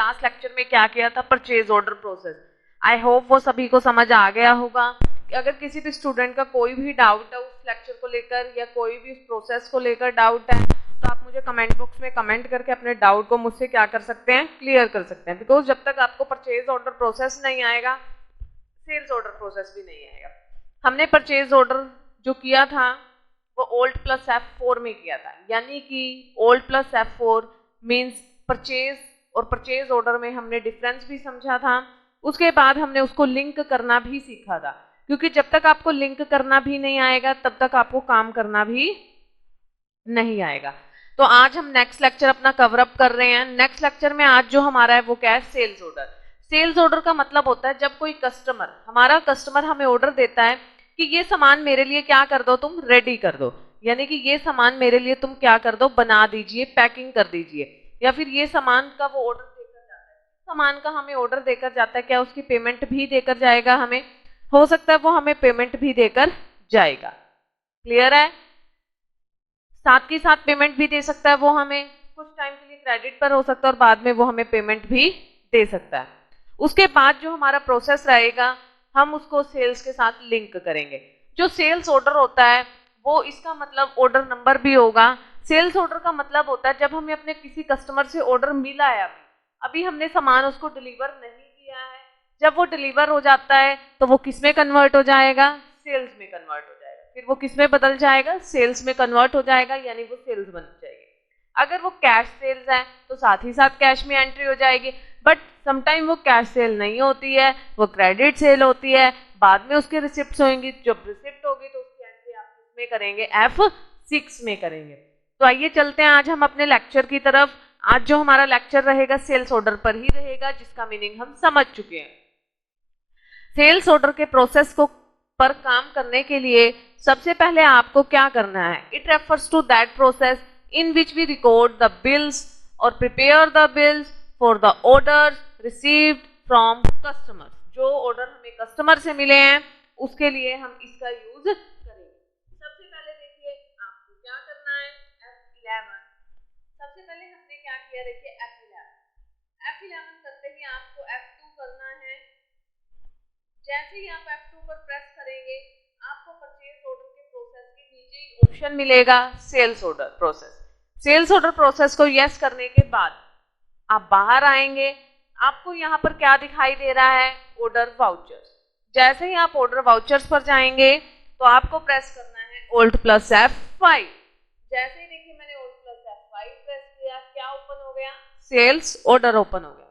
Last lecture में क्या किया था, purchase order process. I hope वो सभी को समझ आ गया होगा। अगर किसी भी स्टूडेंट का कोई भी डाउट है उस लेक्चर को लेकर या कोई भी उस प्रोसेस को लेकर डाउट है तो आप मुझे कमेंट बॉक्स में कमेंट करके अपने डाउट को मुझसे क्या कर सकते हैं, क्लियर कर सकते हैं। बिकॉज जब तक आपको परचेज ऑर्डर प्रोसेस नहीं आएगा सेल्स ऑर्डर प्रोसेस भी नहीं आएगा। हमने परचेज ऑर्डर जो किया था वो ओल्ड प्लस F4 में किया था, यानी कि old plus F4 means purchase, और परचेज ऑर्डर में हमने डिफरेंस भी समझा था। उसके बाद हमने उसको लिंक करना भी सीखा था, क्योंकि जब तक आपको लिंक करना भी नहीं आएगा तब तक आपको काम करना भी नहीं आएगा। तो आज हम नेक्स्ट लेक्चर अपना कवर अप कर रहे हैं। नेक्स्ट लेक्चर में आज जो हमारा है वो क्या है, सेल्स ऑर्डर। सेल्स ऑर्डर का मतलब होता है जब कोई कस्टमर, हमारा कस्टमर हमें ऑर्डर देता है कि ये सामान मेरे लिए क्या कर दो, तुम रेडी कर दो, यानी कि ये सामान मेरे लिए तुम क्या कर दो, बना दीजिए, पैकिंग कर दीजिए, या फिर ये सामान का वो ऑर्डर देकर जाता है, सामान का हमें ऑर्डर देकर जाता है, क्या उसकी पेमेंट भी देकर जाएगा, हमें हो सकता है वो हमें पेमेंट भी देकर जाएगा, क्लियर है। साथ के साथ पेमेंट भी दे सकता है वो हमें, कुछ टाइम के लिए क्रेडिट पर हो सकता है और बाद में वो हमें पेमेंट भी दे सकता है। उसके बाद जो हमारा प्रोसेस रहेगा हम उसको सेल्स के साथ लिंक करेंगे। जो सेल्स ऑर्डर होता है वो इसका मतलब ऑर्डर नंबर भी होगा। सेल्स ऑर्डर का मतलब होता है जब हमें अपने किसी कस्टमर से ऑर्डर मिला है, अभी हमने सामान उसको डिलीवर नहीं किया है, जब वो डिलीवर हो जाता है तो वो किस में कन्वर्ट हो जाएगा, सेल्स में कन्वर्ट हो जाएगा, फिर वो किस में बदल जाएगा, सेल्स में कन्वर्ट हो जाएगा, यानी वो सेल्स बन जाएगी। अगर वो कैश सेल्स है तो साथ ही साथ कैश में एंट्री हो जाएगी, बट समटाइम वो कैश सेल नहीं होती है, वो क्रेडिट सेल होती है, बाद में उसके रिसिप्ट होंगी, जब रिसिप्ट होगी तो उसकी एंट्री आप किसमें करेंगे, F6 में करेंगे। तो आइए चलते हैं आज हम अपने लेक्चर की तरफ। आज जो हमारा लेक्चर रहेगा सेल्स ऑर्डर पर ही रहेगा, जिसका मीनिंग हम समझ चुके हैं। सेल्स ऑर्डर के प्रोसेस को पर काम करने के लिए सबसे पहले आपको क्या करना है, it refers to that process in which we record the bills or prepare the bills for the orders received from customers। जो ऑर्डर हमें कस्टमर से मिले हैं उसके लिए हम इसका यूज करेंगे। सबसे पहले देखिए आपको क्या करना है, F11। सबसे पहले हमने क्या किया, देखिए F11 करते ही आपको F2 करना है। जैसे ही आप F2 पर प्रेस करेंगे आपको परचेज ऑर्डर के प्रोसेस के नीचे ही ऑप्शन मिलेगा sales order process. Sales order process को यस करने के बाद आप बाहर आएंगे, आपको यहाँ पर क्या दिखाई दे रहा है, ऑर्डर वाउचर्स। जैसे ही आप ऑर्डर वाउचर्स पर जाएंगे तो आपको प्रेस करना है Alt प्लस F5। जैसे ही देखिए मैंने Alt प्लस F5 प्रेस किया, क्या ओपन हो गया, सेल्स ऑर्डर ओपन हो गया।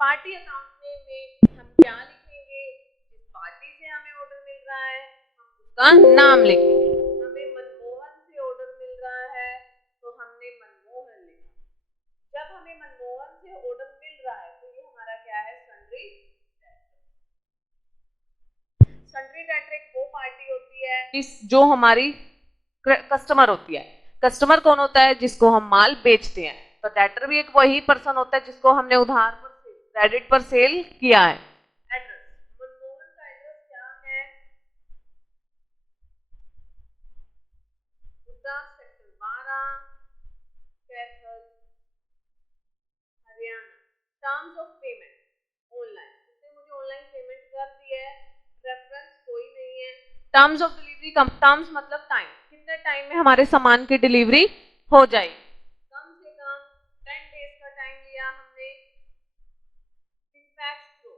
पार्टी अकाउंट में हम क्या लिखेंगे, जिस पार्टी से हमें ऑर्डर मिल रहा है हम उसका नाम लिखेंगे। हमें मनमोहन से ऑर्डर मिल रहा है तो हमने मनमोहन लिखा। जब हमें मनमोहन से ऑर्डर मिल रहा है तो ये हमारा क्या है, सन्ड्री डेटर। सन्ड्री डेटर एक वो पार्टी होती है जो हमारी कस्टमर होती है। कस्टमर कौन होता है, जिसको हम माल बेचते हैं। तो डेटर भी एक वही पर्सन होता है जिसको हमने उधार पर क्रेडिट पर सेल किया है। एड्रेस, मनमोहन का एड्रेस क्या है, sector 12, Kaithal, Haryana. Terms of payment online, इसने मुझे ऑनलाइन पेमेंट कर दी है, रेफरेंस कोई नहीं है। टर्म्स ऑफ डिलीवरी, टर्म्स मतलब टाइम, कितने टाइम में हमारे सामान की डिलीवरी हो जाएगी। कम से कम 10 डेज का टाइम लिया हमने। डिस्पैच थ्रू,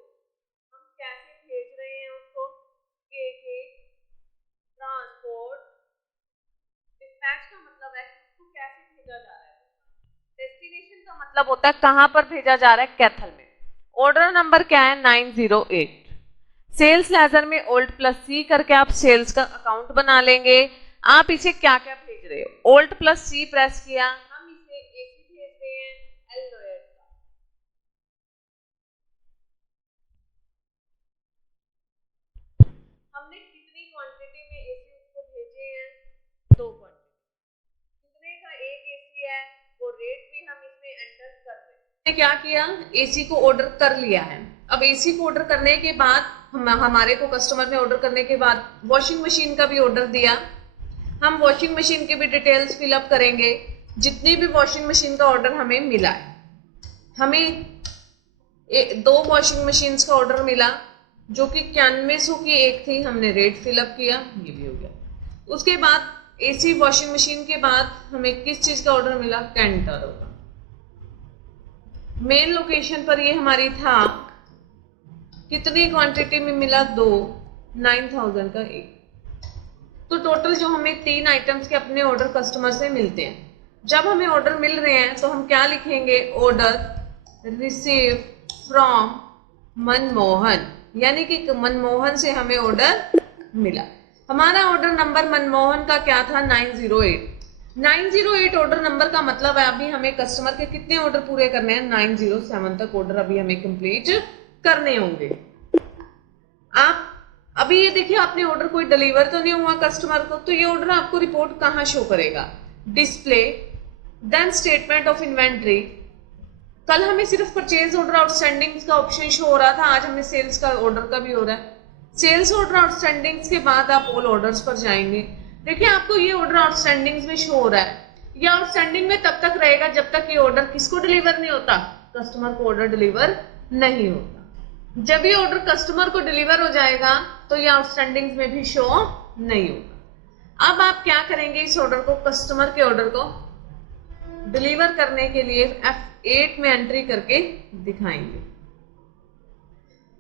हम कैसे भेज रहे हैं उसको, के ट्रांसपोर्ट। डिस्पैच का मतलब है उसको कैसे भेजा जा रहा है। डेस्टिनेशन का मतलब होता है कहां पर भेजा जा रहा है, कैथल में। ऑर्डर नंबर क्या है, 908। सेल्स लेजर में Alt प्लस C करके आप सेल्स का अकाउंट बना लेंगे। आप इसे क्या क्या भेज रहे हो, Alt प्लस C प्रेस किया, हम इसे AC भेज रहे हैं एल्लोएड का। हमने कितनी क्वांटिटी में AC उसको भेजे हैं, 2 क्वांटिटी। कितने का एक AC है वो रेट भी हम इसमें एंटर कर रहे हैं। हमने क्या किया, AC को ऑर्डर कर लिया है। अब AC को ऑर्डर करने के बाद हमारे को कस्टमर ने ऑर्डर करने के बाद वॉशिंग मशीन का भी ऑर्डर दिया। हम वॉशिंग मशीन की भी डिटेल्स फिलअप करेंगे, जितनी भी वॉशिंग मशीन का ऑर्डर हमें मिला है। हमें दो वॉशिंग मशीन्स का ऑर्डर मिला जो कि 9100 की एक थी, हमने रेट फिलअप किया, ये भी हो गया। उसके बाद एसी वॉशिंग मशीन के बाद हमें किस चीज का ऑर्डर मिला, कैंटर का। मेन लोकेशन पर ये हमारी था, कितनी क्वांटिटी में मिला, 2, 9000 का एक। तो टोटल जो हमें 3 आइटम्स के अपने ऑर्डर कस्टमर से मिलते हैं। जब हमें ऑर्डर मिल रहे हैं तो हम क्या लिखेंगे, ऑर्डर रिसीव फ्रॉम मनमोहन, यानी कि मनमोहन से हमें ऑर्डर मिला। हमारा ऑर्डर नंबर मनमोहन का क्या था, 908। 908 ऑर्डर नंबर का मतलब है अभी हमें कस्टमर के कितने ऑर्डर पूरे करने हैं, 907 तक ऑर्डर अभी हमें कंप्लीट करने होंगे। आप अभी ये देखिए, आपने ऑर्डर कोई डिलीवर तो नहीं हुआ कस्टमर को, तो ये ऑर्डर आपको रिपोर्ट कहाँ शो करेगा, display, then statement of inventory. कल हमें सिर्फ परचेज ऑर्डर आउटस्टैंडिंग्स का ऑप्शन शो हो रहा था, आज हमें सेल्स का ऑर्डर का भी हो रहा है। सेल्स ऑर्डर आउटस्टैंडिंग्स के बाद आप ऑल ऑर्डर्स पर जाएंगे। देखिए आपको ये ऑर्डर आउटस्टैंडिंग्स में शो हो रहा है, ये आउटस्टैंडिंग में तब तक रहेगा जब तक ये ऑर्डर किसको डिलीवर नहीं होता, कस्टमर को ऑर्डर डिलीवर नहीं होता। जब ये ऑर्डर कस्टमर को डिलीवर हो जाएगा तो ये आउटस्टैंडिंग्स में भी शो नहीं होगा। अब आप क्या करेंगे, इस ऑर्डर को, कस्टमर के ऑर्डर को डिलीवर करने के लिए F8 में एंट्री करके दिखाएंगे।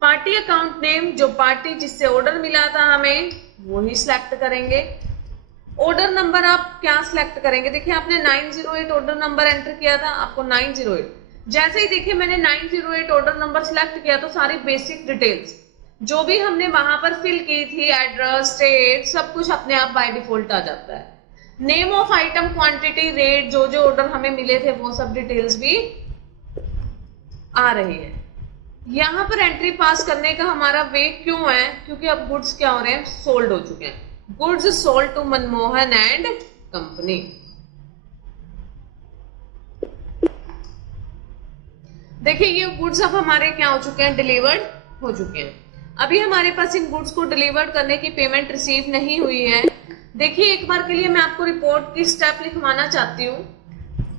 पार्टी अकाउंट नेम, जो पार्टी जिससे ऑर्डर मिला था हमें वो ही सिलेक्ट करेंगे। ऑर्डर नंबर आप क्या सिलेक्ट करेंगे, देखिए आपने 908 ऑर्डर नंबर एंटर किया था, आपको 908, जैसे ही देखिए मैंने 908 ऑर्डर नंबर सिलेक्ट किया तो सारी बेसिक डिटेल्स जो भी हमने वहां पर फिल की थी, एड्रेस, स्टेट, सब कुछ अपने आप बाय डिफॉल्ट आ जाता है। Name of item, quantity, rate, जो जो ऑर्डर हमें मिले थे वो सब डिटेल्स भी आ रही है। यहां पर एंट्री पास करने का हमारा वे क्यों है, क्योंकि अब गुड्स क्या हो रहे हैं, सोल्ड हो चुके हैं। Goods sold to Manmohan and company. देखिए ये गुड्स अब हमारे क्या हो चुके हैं, डिलीवर्ड हो चुके हैं। अभी हमारे पास इन गुड्स को डिलीवर्ड करने की पेमेंट रिसीव नहीं हुई है। देखिए एक बार के लिए मैं आपको रिपोर्ट की स्टेप लिखवाना चाहती हूँ,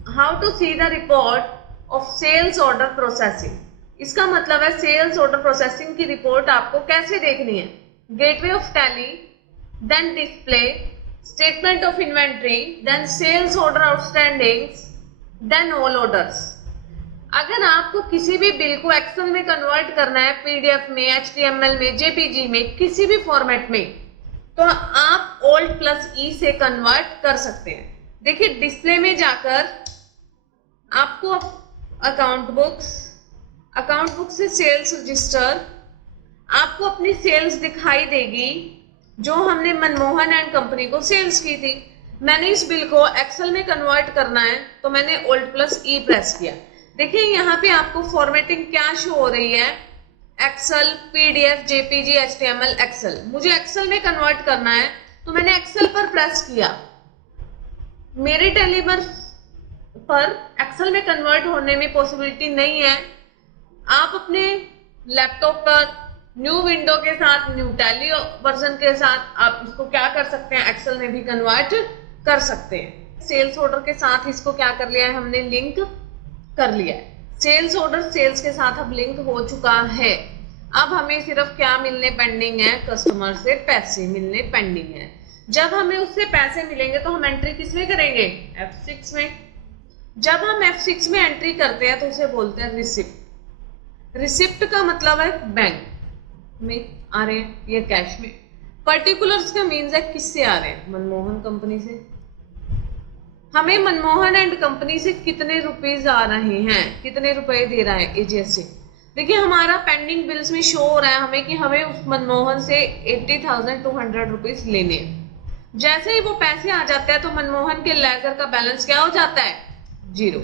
how to see the report of sales order processing. इसका मतलब है सेल्स ऑर्डर प्रोसेसिंग की रिपोर्ट आपको कैसे देखनी है। Gateway of Tally, then display, statement of inventory, then sales order outstandings, then all orders. अगर आपको किसी भी बिल को एक्सेल में कन्वर्ट करना है, पीडीएफ में, एचटीएमएल में, जेपीजी में, किसी भी फॉर्मेट में, तो आप Alt+E से कन्वर्ट कर सकते हैं। देखिए डिस्प्ले में जाकर आपको अकाउंट बुक्स से सेल्स रजिस्टर, आपको अपनी सेल्स दिखाई देगी जो हमने मनमोहन एंड कंपनी को सेल्स की थी। मैंने इस बिल को एक्सेल में कन्वर्ट करना है तो मैंने Alt+E प्रेस किया। देखिए यहाँ पे आपको फॉर्मेटिंग क्या शो हो रही है, Excel, PDF, JPG, HTML, Excel. मुझे एक्सेल में कन्वर्ट करना है तो मैंने एक्सेल पर प्रेस किया। मेरे टेलीवर पर एक्सेल में कन्वर्ट होने में पॉसिबिलिटी नहीं है। आप अपने लैपटॉप पर न्यू विंडो के साथ, न्यू टैली वर्जन के साथ आप इसको क्या कर सकते हैं, एक्सेल में भी कन्वर्ट कर सकते हैं। सेल्स ऑर्डर के साथ इसको क्या कर लिया है, हमने लिंक कर लिया है। सेल्स ऑर्डर सेल्स के साथ अब लिंक हो चुका है। अब हमें सिर्फ क्या मिलने पेंडिंग है, कस्टमर से पैसे मिलने पेंडिंग है। जब हमें उससे पैसे मिलेंगे तो हम एंट्री किस में करेंगे, F6 में। जब हम F6 में एंट्री करते हैं तो उसे बोलते हैं रिसिप्ट। रिसिप्ट का मतलब है बैंक में आ रहे हैं या कैश में। पर्टिकुलर्स का मीन्स है किससे आ रहे हैं, मनमोहन कंपनी से। हमें मनमोहन एंड कंपनी से कितने रुपीज आ रहे हैं, कितने रुपए दे रहा है एजीएस से। देखिए हमारा पेंडिंग बिल्स में शो हो रहा है हमें कि हमें उस मनमोहन से 80,200 रुपीज लेने हैं। जैसे ही वो पैसे आ जाते हैं तो मनमोहन के लेजर का बैलेंस क्या हो जाता है, 0।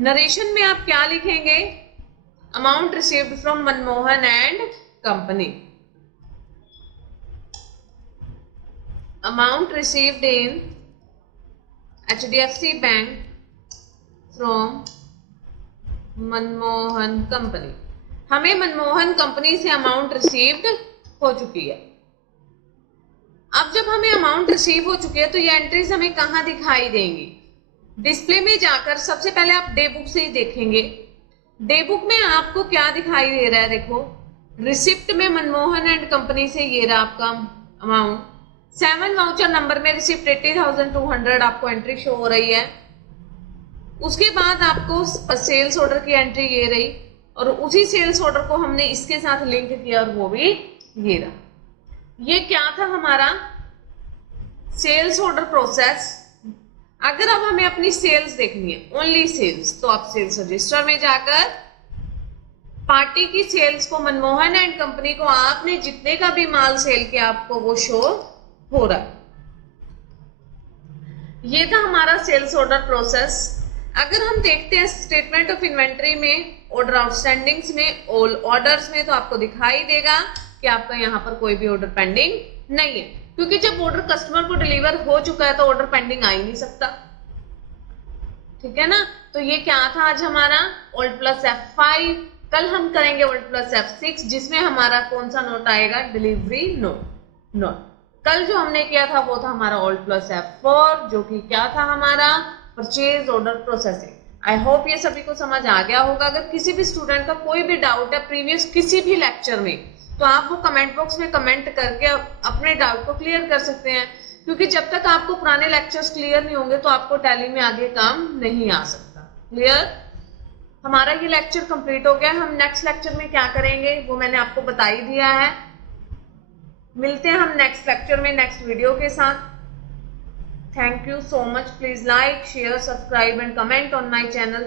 नरेशन में आप क्या लिखेंगे, amount received from Manmohan and company. Amount received in HDFC bank from Manmohan company. हमें मनमोहन कंपनी से अमाउंट रिसीव्ड हो चुकी है। अब जब हमें अमाउंट रिसीव हो चुकी है तो ये एंट्रीज हमें कहां दिखाई देंगी, डिस्प्ले में जाकर सबसे पहले आप डे बुक से ही देखेंगे। डे बुक में आपको क्या दिखाई दे रहा है, देखो रिसिप्ट में मनमोहन एंड कंपनी से ये रहा आपका अमाउंट, 7 वाउचर नंबर में रिसिप्ट 80,200 आपको एंट्री शो हो रही है। उसके बाद आपको सेल्स ऑर्डर की एंट्री ये रही, और उसी सेल्स ऑर्डर को हमने इसके साथ लिंक किया और वो भी ये रहा। ये क्या था हमारा सेल्स ऑर्डर प्रोसेस। अगर अब हमें अपनी सेल्स देखनी है, ओनली सेल्स, तो आप सेल्स रजिस्टर में जाकर पार्टी की सेल्स को, मनमोहन एंड कंपनी को आपने जितने का भी माल सेल किया आपको वो शो हो रहा है। ये था हमारा सेल्स ऑर्डर प्रोसेस। अगर हम देखते हैं स्टेटमेंट ऑफ इन्वेंट्री में, ऑर्डर आउटस्टैंडिंग्स में, ऑल ऑर्डर्स में, तो आपको दिखाई देगा कि आपका यहां पर कोई भी ऑर्डर पेंडिंग नहीं है, क्योंकि जब ऑर्डर कस्टमर को डिलीवर हो चुका है तो ऑर्डर पेंडिंग आ ही नहीं सकता। ठीक है ना। तो ये क्या था आज हमारा Alt + F5। कल हम करेंगे Alt + F6, जिसमें हमारा कौन सा नोट आएगा, डिलीवरी नोट। कल जो हमने किया था वो था हमारा Alt + F4, जो कि क्या था हमारा purchase order processing. I hope ये सभी को समझ आ गया होगा। अगर किसी भी स्टूडेंट का कोई भी डाउट है प्रीवियस किसी भी लेक्चर में, तो आप वो कमेंट बॉक्स में कमेंट करके अपने डाउट को क्लियर कर सकते हैं, क्योंकि जब तक आपको पुराने लेक्चर्स क्लियर नहीं होंगे तो आपको टैली में आगे काम नहीं आ सकता। क्लियर। हमारा ये लेक्चर कंप्लीट हो गया। हम नेक्स्ट लेक्चर में क्या करेंगे वो मैंने आपको बता ही दिया है। मिलते हैं हम नेक्स्ट लेक्चर में नेक्स्ट वीडियो के साथ। Thank you so much. Please like, share, subscribe and comment on my channel.